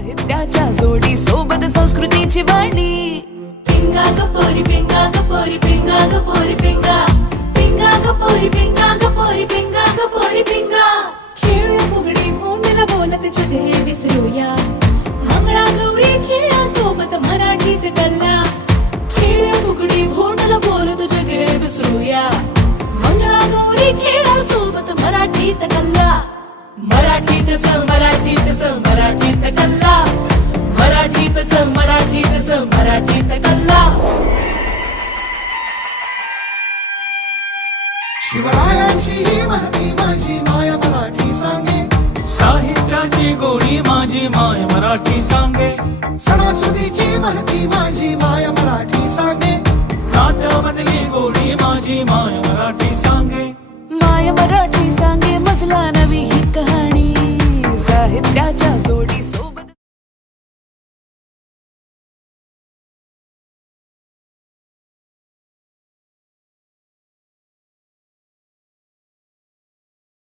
साहित्याच्या जोडी सोबत संस्कृतीची वाणी. पिंगा ग पोरी पिंगा ग पोरी पिंगा ग पोरी पिंगा पिंगा ग पोरी पिंगा ग पोरी पिंगा ग पोरी पिंगा. खेळूया फुगडी भोंडला बोलत जग हे विसरूया. मंगळा गौरी खेळा सोबत मराठीत गल्ला. खेळूया फुगडी भोंडला बोलत जग हे विसरूया. मंगळा गौरी खेळा सोबत मराठीत गल्ला. मराठीतच मराठीतच मराठीत गल्ला. मराठीतच मराठीतच मराठीत गल्ला. शिवरायांची ही महती माझी माय मराठी सांगे. साहित्याची गोडी माझी माय मराठी सांगे. सणासुदीची महती माझी माय मराठी सांगे. नात्यामधली गोडी माझी माय मराठी सांगे. माय मराठी सांगे मजला नवी ही कहाणी. साहित्याच्या जोडी सोबत